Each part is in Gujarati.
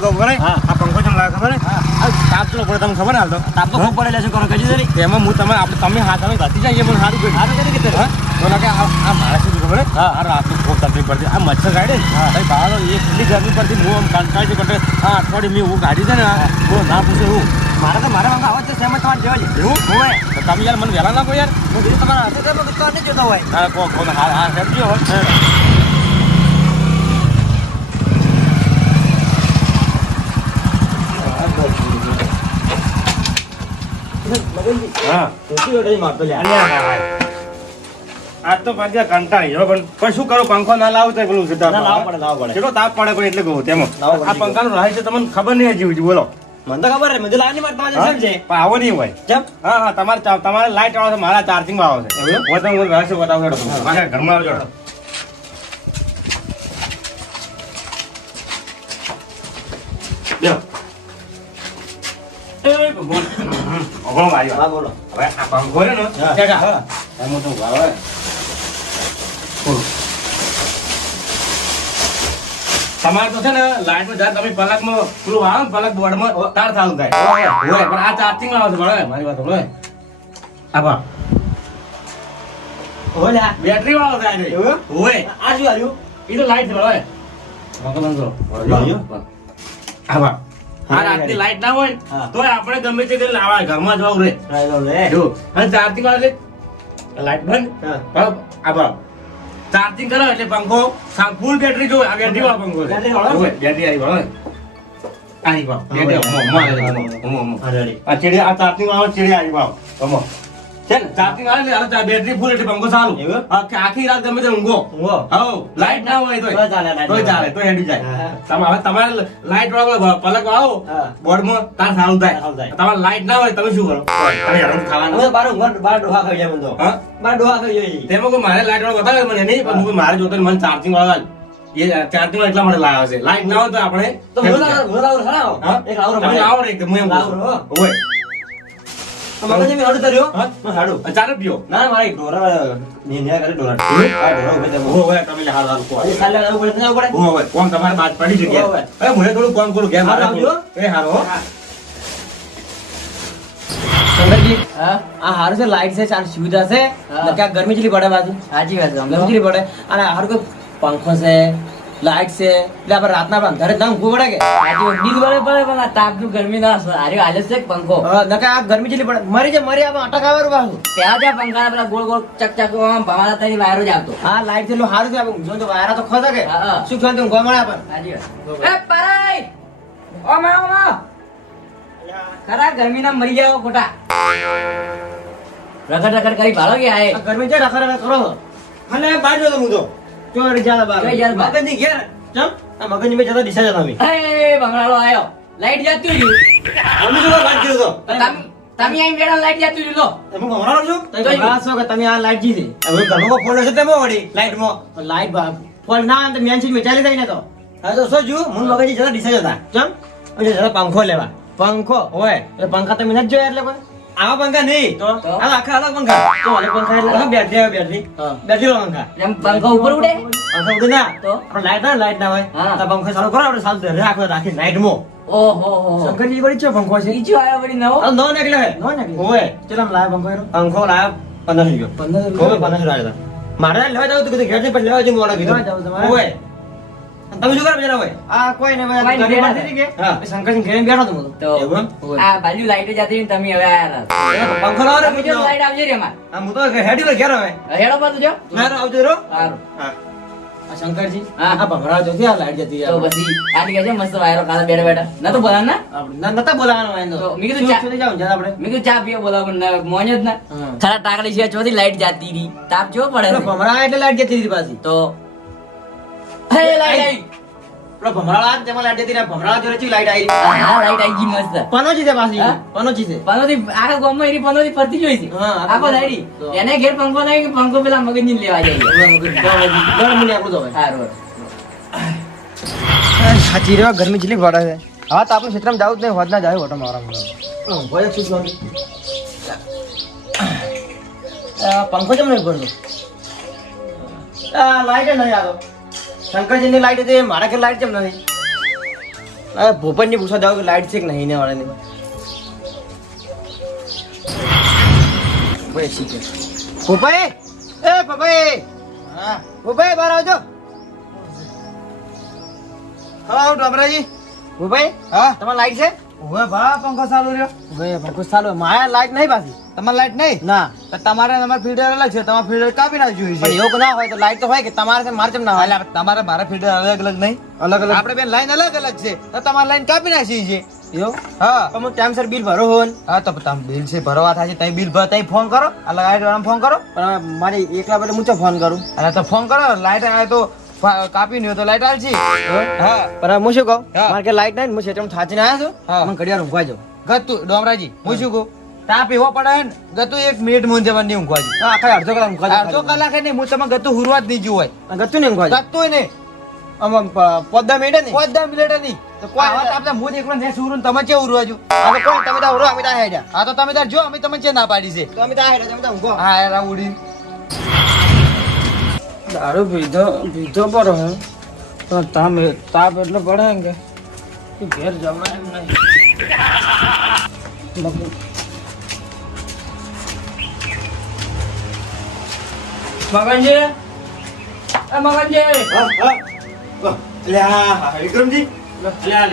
શું ખબર આ પંખો ચમ લાગે ખબર તાપ તો પડે તમને ખબર હાલ તો તાપ તો ખૂબ પડે શું કરો કજી એમાં હું તમે હાથ અમે ઘટી જઈએ પણ સારું કરી કે તો લાગે આ મારે શું ખબર આ રાતનું ખૂબ તકલીફ પડતી આ મચ્છર કાઢે ને ભાઈ બહાર એટલી ગરમી પડતી હું આમ કંટાળી કંટે આ અઠવાડિયે મેં હું ગાડી છે ને હું ના પૂછે હું મારે તો મારા વાંધો આવા જ છે સહેમત થવા જેવા એવું હોય તો તમે યાર મને વહેલા ના કહો યાર હું બીજું તમારા હાથે તો નહીં જોતો હોય હા કોણ હા સમજો હોય આજ તો પાછા કંટાળી ગયો પણ શું કરું પંખો ના લાવું તો પેલું લાવવો પડે કેટલો તાપ પડે પણ એટલે કહું તેમાં આ પંખાનું રહે છે તમને ખબર નહીં હજી બોલો મને તો ખબર મને લાવવાની વાત તમારે સમજે પણ આવો નહીં હોય કેમ હા તમારે લાઈટ વાળો છે મારા ચાર્જિંગ વાળો છે હું તમને રહસ્ય બતાવું મારા ઘરમાં આવજો તમારે તો છે ને લાઈટ માં જાય તમે પલકમાં પેલું આવે ને પલક બોર્ડમાં તાર ચાલુ થાય હોય પણ આ ચાર્જિંગ આવે છે બરાબર મારી વાત બોલો આભા ઓલા બેટરી વાળો થાય છે હોય આ શું આવ્યું એ તો લાઈટ છે બરાબર આભા આ રાતની લાઈટ ના હોય તો આપણે ગમે તે લાવા ઘરમાં જવું રે જો અને ચાર્જિંગ વાળે લાઈટ બંધ આભા ચાર્જિંગ કરો એટલે પંખો ફૂલ બેટરી જો આ બેટરી વાળો પંખો છે બેટરી આવી વાળો આવી વાળો બેટરી આ ચેડી આ ચાર્જિંગ વાળો ચેડી આવી વાળો તમો છે ને ચાર્જિંગ વાળે એટલે બેટરી ફૂલ એટલે પંખો ચાલુ આખી રાત ગમે તે ઊંઘો હા લાઈટ ના હોય તો ચાલે તો હેડી જાય તમારે લાઈટ વાળો પલક વાળો બોર્ડમાં તાર ચાલુ થાય તમારે લાઈટ ના હોય તમે શું કરો ખાવાનું બાર ડોહા ખાઈ જાય મને તો બાર ડોહા ખાઈ જાય તેમાં કોઈ મારે લાઈટ વાળો બતાવે મને નહીં પણ મારે જોતો મને ચાર્જિંગ વાળો એ ચાર્જિંગ એટલા માટે લાવ્યો છે લાઈટ ના હોય તો આપણે લાવો ને એકદમ હોય મગજ મે હાડું તર્યો હા હાડું ચાલે પીઓ ના મારી ડોરા નિયા કરે ડોરા આ ડોરા ઉભે દે હોય તમે હાલ હાલ કો એ સાલે આવું પડે ના પડે હોય કોમ તમારે બાદ પડી જગ્યા એ મને થોડું કામ કરું ગેમ આવજો એ હારો સંગરજી આ હારો છે લાઈટ છે ચાર સુવિધા છે કે ગરમી જેટલી પડે બાજુ હાજી વાત ગરમી જેટલી પડે અને હારો કોઈ પંખો છે લાઈટ છે એટલે આપણે રાતના અંધારે ના ઊંઘવું પડે કે નીંદ પડે પણ આ તાપનું ગરમી ના હારે હાલે છે પંખો નકા આ ગરમી જેટલી પડે મરી આપણે અટક આવે પાછું ત્યાં જ્યાં પંખા પેલા ગોળ ગોળ ચક ચક ભવાના તારી વાયરો જ આવતો હા લાઈટ એટલું સારું છે આપણે ઊંઘો તો વાયરા તો ખોતા કે શું શાંતિ ઊંઘવા મળે પણ હાજી એ પરાઈ ઓ મા ખરા ગરમી ના મરી જાવ ખોટા રખડ રખડ કરી ભાળો કે આય ગરમી છે રખડ રખડ કરો અને બહાર જો હું તો ચોરી જાલા બાર મગનજી ઘેર ચમ આ મગનજી મે જતા દિશા જતા મે એ બંગલાળો આયો લાઈટ જાતી રહ્યું અમે જો વાત કર્યો તો તમે આઈ બેડા લાઈટ જાતી રહ્યું લો તમે બંગલાળો છો તો વાસો કે તમે આ લાઈટ જી છે હવે ઘરમાં ફોન છે તેમાં વળી લાઈટ માં લાઈટ ફોન ના તો મેનસી મે ચાલી જાય ને તો હા તો સોજુ મુન મગનજી જતા દિશા જતા ચમ એટલે જરા પંખો લેવા પંખો હોય એટલે પંખા તમે નથી જોયા એટલે કોઈ આવા પંખા નહીં તો આ આખા અલગ પંખા તો અલગ પંખા એટલે બેટરી બેટરી પંખા એમ પંખા ઉપર ઉડે પંખા ઉડે ના તો આપણે લાઈટ ના હોય તો પંખો ચાલુ કરો આપણે ચાલુ રાખો રાખી નાઈટ મો ઓહો શંકરજી વળી છે પંખો છે ઈજો આયો વળી નવો નો નીકળે હોય ચલો લાવ પંખો લાવ 15 રૂપિયા 15 લાવ્યા મારે લેવા જાવ તો ઘેર થી પણ લેવા જઈ મોડા કીધું જાવ તમારે હોય તમે શું કરવા બેઠા હોય આ કોઈ ને શંકરજી ઘરે બેઠો તો આ બાજુ લાઈટ જાતી તમે હવે આયા પંખો લાવો ને બીજો લાઈટ આવજે રે અમાર આ હું તો હેડી પર ઘેર હવે હેડો પાછો જો ના આવજો રો હા આ શંકરજી આ ભમરા જો આ લાઈટ જતી તો પછી આની કે છે મસ્ત વાયરો કાલે બેઠા બેઠા ન તો બોલાના ના નતા બોલાવાનો વાયનો તો મે કીધું ચા જાવ જા આપણે મે કીધું ચા પીએ બોલાવું મોજ જ ના ખરા ટાકડી છે ચોથી લાઈટ જાતી રી તાપ જો પડે ભમરા એટલે લાઈટ જતી રી પાછી તો હે લાઈટ પ્રો ભમરાળા તેમાં લાઈટ જતી રે ભમરાળા જોરે ચી લાઈટ આવી હા લાઈટ આવી ગઈ મસ્ત પનોજી છે પાછી પનોજી છે પનોજી આખા ગામમાં એની પનોજી ફરતી જોઈ છે આખો લાઈડી એને ઘેર પંખો નહીં કે પંખો પેલા મગજની લેવા જાય ગણ મને આપણું તો સારું સાચી રે ગરમી જેટલી પડે છે હા તો આપણે ક્ષેત્રમાં જાવ જ નહીં હોદના જાય ઓટો મારવા હોય શું જોવાનું પંખો કેમ નહીં પડતો લાઈટ નહીં આવતો શંકરજી ની લાઈટ હતી મારા ઘેર લાઈટ કેમ નથી અરે ભોપનની પૂછવા જાવ કે લાઈટ છે કે નહીં ને વાળાની ભોપાઈ એ ભોપાઈ હા ભોપાઈ બહાર આવજો હા ડોબરાજી ભોપાઈ હા તમારે લાઈટ છે ઓવે ભા પંખો ચાલુ રહ્યો ભાઈ પંખો ચાલુ માયા લાઈટ નહીં પાછી તમારે લાઈટ નહીં ના તો તમારે અમારે ફીડર અલગ છે તમારે ફીડર કાપી નાખ્યું પણ છે એવું ના હોય તો લાઈટ તો હોય કે તમારે છે મારે કેમ ના હોય એટલે તમારે મારા ફીડર અલગ અલગ નહીં અલગ અલગ આપણે બેન લાઈન અલગ અલગ છે તો તમારે લાઈન કાપી નાખી છે એવું હા પણ હું ટાઈમસર બિલ ભરો હો ને હા તો તમે બિલ છે ભરવા થાય છે તમે બિલ ભર તમે ફોન કરો આ લાઈટ વાળાને ફોન કરો પણ મારે એકલા બદલે હું તો ફોન કરું અને તો ફોન કરો લાઈટ આવે તો કાપી નહીં તો લાઈટ આવશે હા પણ હું શું કહું હા. મારે કે લાઈટ નહીં હું ક્ષેત્રમાં થાચીને આવ્યો હા. છું મને ઘડિયાળ ઊંઘવા જાઉં ગતું ડોમરાજી હું શું કહું તાપ એવો પડે ને ગતું 1 મિનિટ મું જવાનું નહીં ઊંઘવા જો આખા અડધો કલાક ઊંઘવા જાઉં અડધો કલાક નહીં હું તમે ગતું હુરવા જ નહીં જોવાય ગતું નહીં ઊંઘવા જાઉં ગતું નહીં આમ 15 મિનિટ ને 5 મિનિટ નહીં તો કોઈ હા, વાત આપણે હું એકલો ને સુરું તમે કે ઉરવા જો આ તો કોણ તમે તો ઉરો અમે તો આ હેડ્યા હા તો તમે તાર જો અમે તમને છે ના પાડી છે તો અમે તો આ હેડ્યા તમે તો ઊંઘો હા યાર ઉડી દારૂ પીધો પર હે પણ તાપ એટલો પડે ને કે ઘેર જવાય એમ નહીં મગનજી એ મગનજી વિક્રમજી થોડા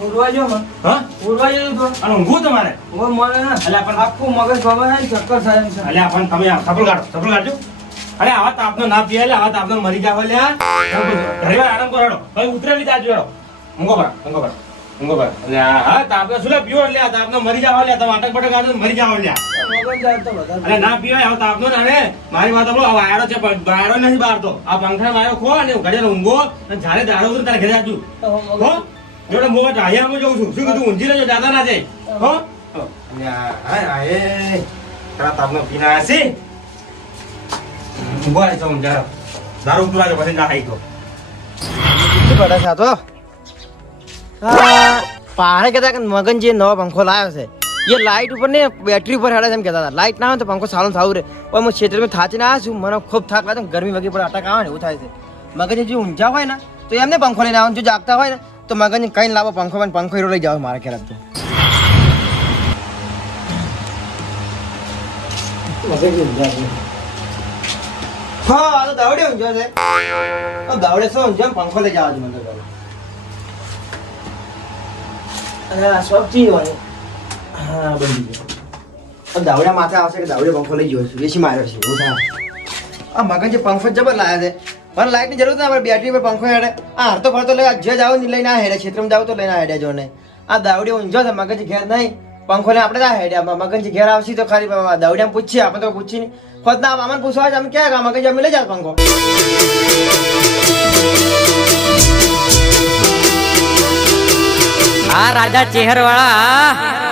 ઉડવા જો મને ઉડવા જો તો અને ઊંઘું તમારે હું મને ને અલ્યા પણ આખું મગજ બાબા ને ચક્કર થાય એમ છે અલ્યા પણ તમે સફળ કાઢજો અરે આવા તાપનો ના પીએ એટલે આવા તાપનો મરી જાવ લ્યા ઘરે આરામ કરો હેડો ભાઈ ઉતરેલી તાજ હેડો ઊંઘો પર અલ્યા હા તાપનો શું લે પીવો એટલે આ તાપનો મરી જાવ લ્યા તમે આટક પટક કાઢો મરી જાવ લ્યા મગજ જાય તો બધા અરે ના પીવાય આવા તાપનો ને અરે મારી વાત આપણો આ વાયરો છે પણ વાયરો નથી બહાર તો આ પંખા વાયરો ખો અને ઘરે ઊંઘો અને જ્યારે દાડો ઉતરે તારે ઘરે જાજુ હો જોડે મોવા ઢાળિયામાં જઉં છું શું કીધું ઊંઘી લેજો જાતા ના જાય હો અલ્યા હા એ તારા તાપનો પીના હશે ઊંઘો આય તો ઊંઘારો દારૂ ઉતરાજો પછી ના ખાઈ તો શું પડે છે આ તો પાડે કહેતા કે મગનજી નવો પંખો લાવ્યો છે એ લાઈટ ઉપર ને બેટરી ઉપર હેડે છે એમ કહેતા હતા લાઈટ ના હોય તો પંખો સારું થવું રહે પણ હું ક્ષેત્રમાં થાચીને આવ્યો છું મને ખૂબ થાક લાગે ગરમી વગી પર અટક આવે ને એવું થાય છે મગનજી જો ઊંઝા હોય ને તો એમને પંખો લઈને આવવાનું જો જાગતા હોય ને તો મગનજી કઈ લાવો પંખો પણ પંખો હીરો લઈ જાવ મારા ખ્યાલ તો હા આ તો દાવડે ઊંઝો છે દાવડે શું ઊંઝો પંખો લઈ જવા મને અને આ સબ્જી હોય હા બની ગયો દાવડા માથે આવશે કે દાવડે પંખો લઈ ગયો છું વેચી માર્યો છે એવું થાય આ મગન જે પંખો જબર લાયા છે પણ લાઈટની જરૂર નથી આપણે બેટરી પર પંખો હેડે આ હરતો ફરતો લઈ જે જાવ લઈને આ હેડે ક્ષેત્રમાં જાવ તો લઈને આ હેડે જો નહીં આ દાવડી ઊંઝો છે મગનજી ઘેર નહીં પંખો લઈને આપણે ના હેડ્યા મગનજી ઘેર આવશે તો ખાલી દાવડિયા પૂછીએ આપણે તો પૂછી નહીં ખુદ ના અમને પૂછવા અમે ક્યાં મગનજી અમે લઈ જાવ પંખો આ રાજા ચેહર વાળા